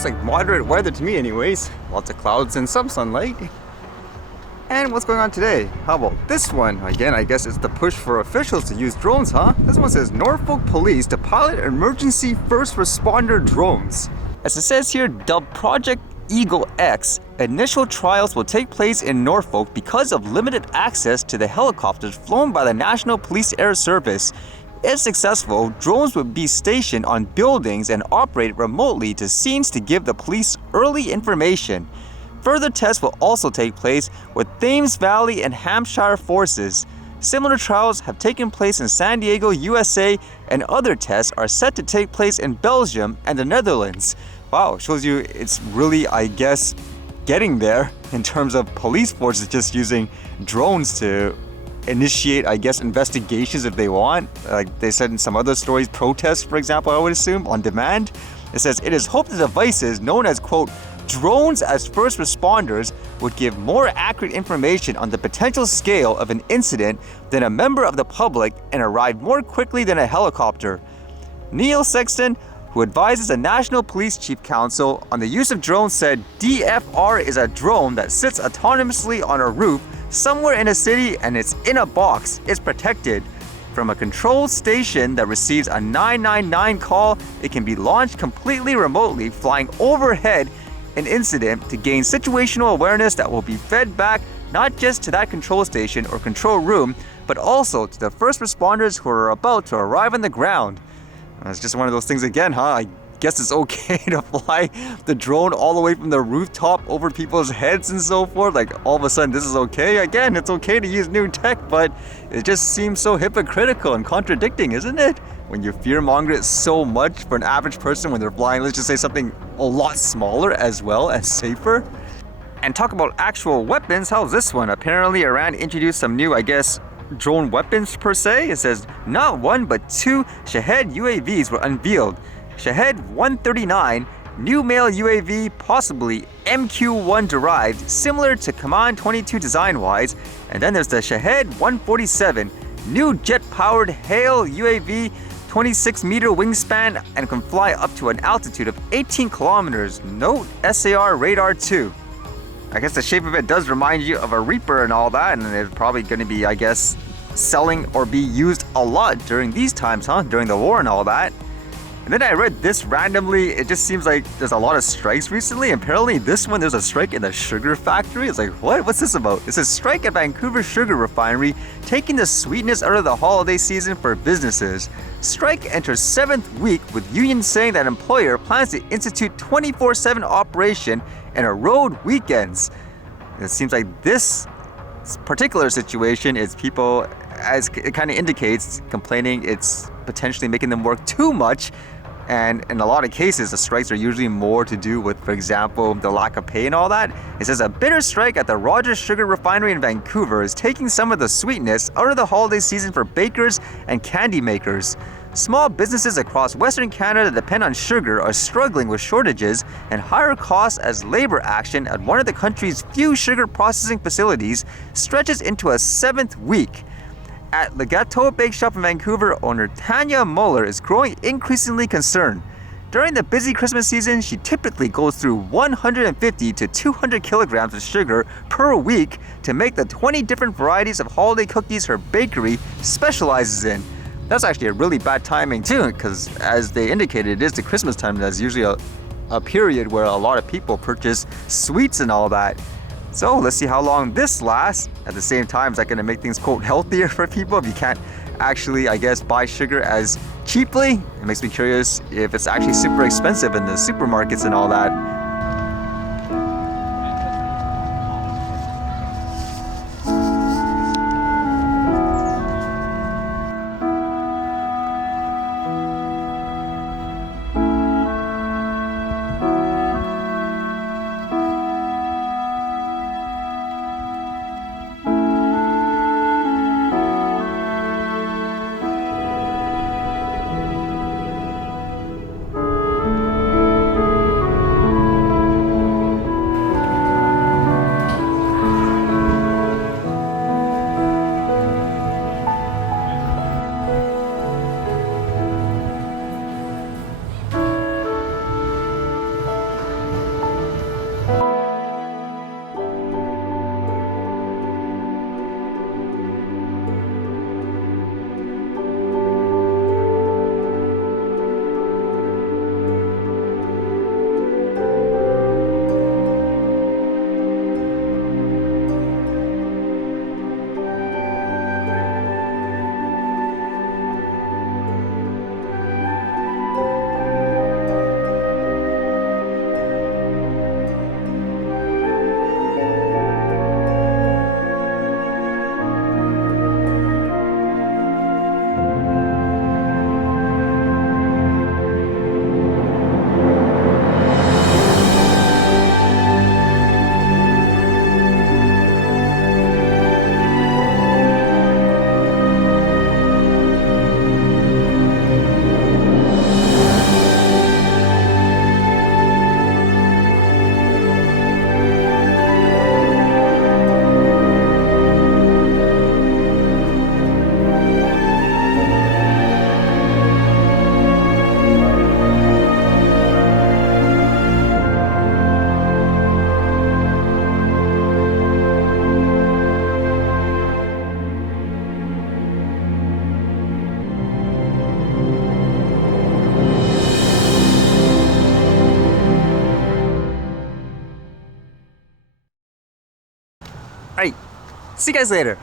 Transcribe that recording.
looks like moderate weather to me anyways. Lots of clouds and some sunlight. And what's going on today? How about this one? Again, I guess it's the push for officials to use drones, huh? This one says Norfolk police to pilot emergency first responder drones. As it says here, dubbed Project Eagle X, initial trials will take place in Norfolk because of limited access to the helicopters flown by the National Police Air Service. If successful, drones would be stationed on buildings and operate remotely to scenes to give the police early information. Further tests will also take place with Thames Valley and Hampshire forces. Similar trials have taken place in San Diego, USA, and other tests are set to take place in Belgium and the Netherlands. Wow, shows you it's really, I guess, getting there in terms of police forces just using drones to initiate, I guess, investigations if they want. Like they said in some other stories, protests, for example, I would assume, on demand. It says, it is hoped the devices, known as, quote, drones as first responders, would give more accurate information on the potential scale of an incident than a member of the public and arrive more quickly than a helicopter. Neil Sexton, who advises the National Police Chief Council on the use of drones, said DFR is a drone that sits autonomously on a roof somewhere in a city and it's in a box. It's protected. From a control station that receives a 999 call, it can be launched completely remotely, flying overhead an incident to gain situational awareness that will be fed back not just to that control station or control room, but also to the first responders who are about to arrive on the ground. It's just one of those things again, huh? I guess it's okay to fly the drone all the way from the rooftop over people's heads and so forth. Like all of a sudden this is okay. Again, it's okay to use new tech, but it just seems so hypocritical and contradicting, isn't it? When you fearmonger it so much for an average person when they're flying, let's just say something a lot smaller as well as safer. And talk about actual weapons, how's this one? Apparently Iran introduced some new, I guess, drone weapons per se. It says not one but two Shahed UAVs were unveiled. Shahed 139, new male UAV, possibly MQ-1 derived, similar to Command 22 design-wise. And then there's the Shahed 147, new jet-powered Hail UAV, 26-meter wingspan, and can fly up to an altitude of 18 kilometers. Note SAR radar 2. I guess the shape of it does remind you of a Reaper and all that, and it's probably going to be, I guess, selling or be used a lot during these times, huh? During the war and all that. And then I read this randomly. It just seems like there's a lot of strikes recently. Apparently this one, there's a strike in the sugar factory. It's like, what? What's this about? It says strike at Vancouver Sugar Refinery, taking the sweetness out of the holiday season for businesses. Strike enters 7th week with union saying that employer plans to institute 24/7 operation and erode weekends. It seems like this particular situation is people, as it kind of indicates, complaining it's potentially making them work too much. And in a lot of cases, the strikes are usually more to do with, for example, the lack of pay and all that. It says a bitter strike at the Rogers Sugar Refinery in Vancouver is taking some of the sweetness out of the holiday season for bakers and candy makers. Small businesses across Western Canada that depend on sugar are struggling with shortages and higher costs as labor action at one of the country's few sugar processing facilities stretches into a 7th week. At Le Gâteau Bake Shop in Vancouver, owner Tanya Muller is growing increasingly concerned. During the busy Christmas season, she typically goes through 150 to 200 kilograms of sugar per week to make the 20 different varieties of holiday cookies her bakery specializes in. That's actually a really bad timing too, because as they indicated, it is the Christmas time. That's usually a period where a lot of people purchase sweets and all that. So let's see how long this lasts. At the same time, is that going to make things, quote, healthier for people if you can't actually, I guess, buy sugar as cheaply? It makes me curious if it's actually super expensive in the supermarkets and all that. Alright, see you guys later.